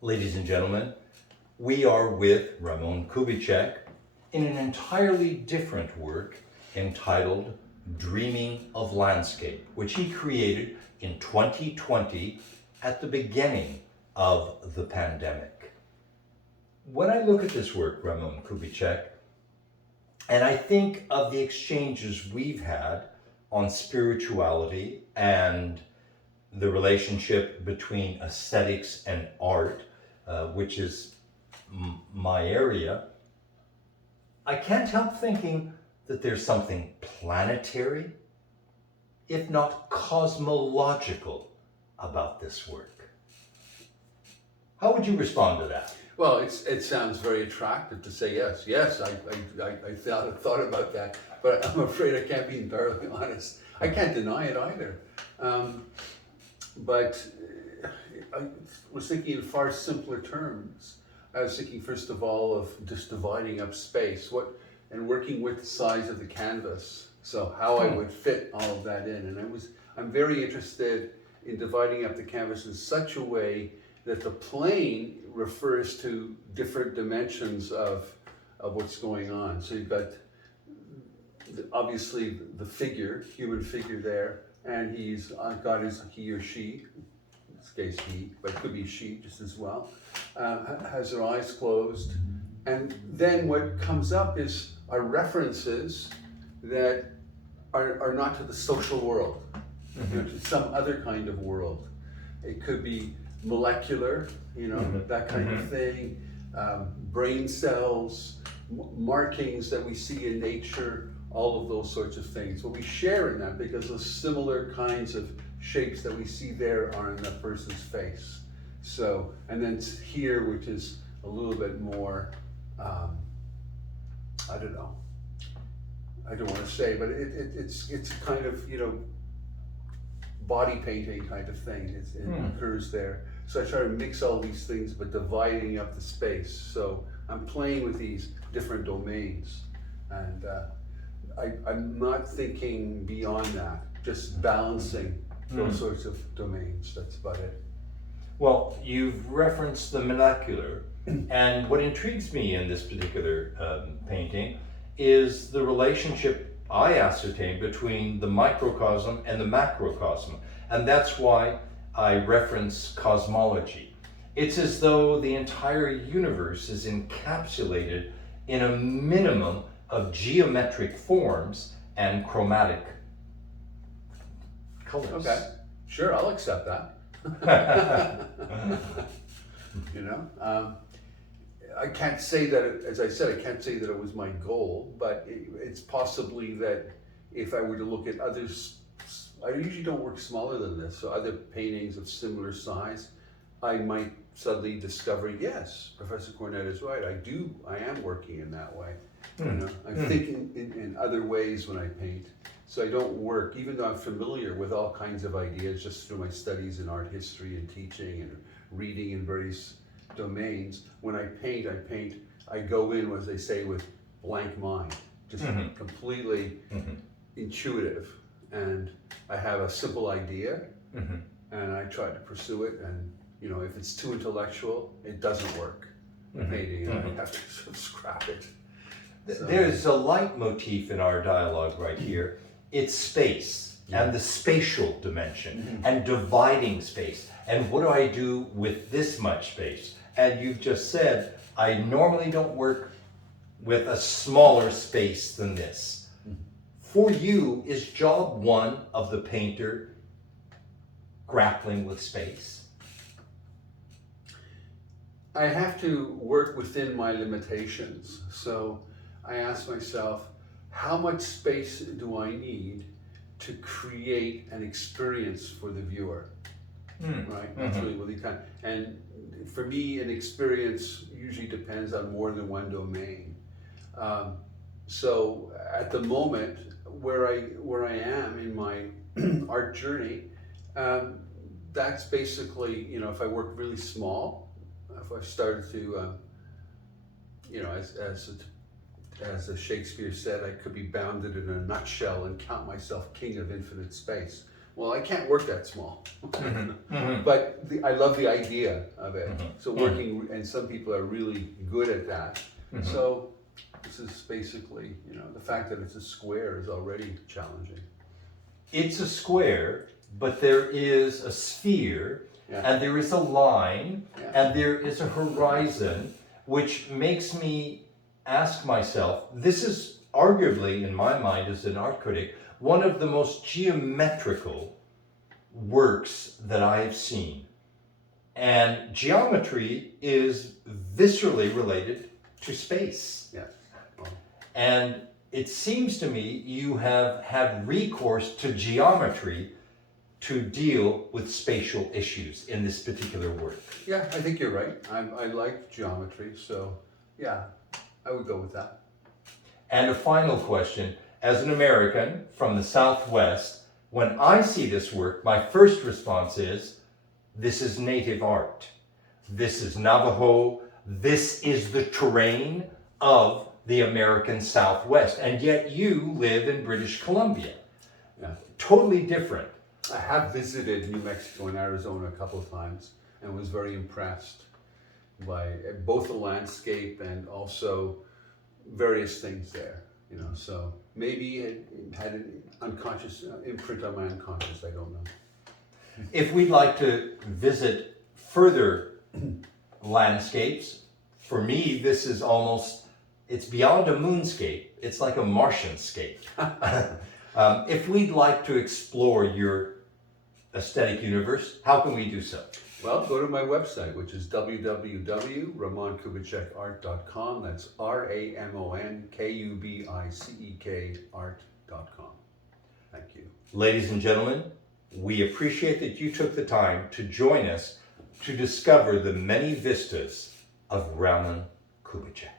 Ladies and gentlemen, we are with Ramon Kubicek in an entirely different work entitled Dreaming of Landscape, which he created in 2020 at the beginning of the pandemic. When I look at this work, Ramon Kubicek, and I think of the exchanges we've had on spirituality and the relationship between aesthetics and art, which is my area, I can't help thinking that there's something planetary, if not cosmological, about this work. How would you respond to that? Well, it sounds very attractive to say yes. Yes, I thought about that, but I'm afraid I can't be entirely honest. I can't deny it either. But I was thinking in far simpler terms. I was thinking, first of all, of just dividing up space, and working with the size of the canvas. So how I would fit all of that in. And I'm very interested in dividing up the canvas in such a way that the plane refers to different dimensions of what's going on. So you've got obviously the human figure there, and he's got he or she, in this case he, but it could be she just as well, has their eyes closed. And then what comes up are references that are not to the social world, to some other kind of world. It could be molecular, that kind of thing, brain cells, markings that we see in nature, all of those sorts of things. But we share in that because those similar kinds of shapes that we see there are in that person's face. So, and then here, which is a little bit more, I don't know, I don't want to say, but it's kind of, body painting kind of thing. It occurs there. So I try to mix all these things, but dividing up the space. So I'm playing with these different domains, and I'm not thinking beyond that, just balancing those sorts of domains. That's about it. Well, you've referenced the molecular, and what intrigues me in this particular painting is the relationship I ascertain between the microcosm and the macrocosm, and that's why I reference cosmology. It's as though the entire universe is encapsulated in a minimum of geometric forms and chromatic colors. Okay, sure, I'll accept that. I can't say that, as I said, I can't say that it was my goal, but it's possibly that if I were to look at others, I usually don't work smaller than this, so other paintings of similar size, I might suddenly discover, yes, Professor Cornet is right, I am working in that way. I think in other ways when I paint. So I don't work, even though I'm familiar with all kinds of ideas just through my studies in art history and teaching and reading in various domains. When I paint, I go in, as they say, with blank mind, just completely intuitive. And I have a simple idea, and I try to pursue it. And if it's too intellectual, it doesn't work. Painting, and I have to sort of scrap it. So. There's a leitmotif in our dialogue right here. It's space and the spatial dimension and dividing space. And what do I do with this much space? And you've just said, I normally don't work with a smaller space than this. For you, is job one of the painter grappling with space? I have to work within my limitations. So I ask myself, how much space do I need to create an experience for the viewer? Right? That's really what you can. And for me, an experience usually depends on more than one domain. So at the moment, where I am in my art journey, that's basically, if I work really small, if I started to, as Shakespeare said, I could be bounded in a nutshell and count myself king of infinite space. well, I can't work that small. Mhm. But I love the idea of it. Mhm. So working, and some people are really good at that. Mhm. So this is basically, the fact that it's a square is already challenging. It's a square, but there is a sphere, Yeah. and there is a line, Yeah. and there is a horizon, which makes me ask myself, this is arguably, in my mind as an art critic, one of the most geometrical works that I have seen. And geometry is viscerally related to space. Yeah. Well, And it seems to me you have had recourse to geometry to deal with spatial issues in this particular work. yeah, I think you're right. I like geometry, so yeah, I would go with that. And a final question, as an American from the Southwest, when I see this work, my first response is, this is native art. This is Navajo. This is the terrain of the American Southwest. And yet you live in British Columbia. Yeah. Totally different. I have visited New Mexico and Arizona a couple of times and was very impressed by both the landscape and also various things there, so maybe it had an unconscious imprint on my unconscious, I don't know. If we'd like to visit further landscapes, for me, this is almost, it's beyond a moonscape. It's like a Martianscape. If we'd like to explore your aesthetic universe, how can we do so? Well, go to my website, which is www.ramonkubicekart.com. That's RamonKubicek art.com. Thank you. Ladies and gentlemen, we appreciate that you took the time to join us to discover the many vistas of Ramon Kubicek.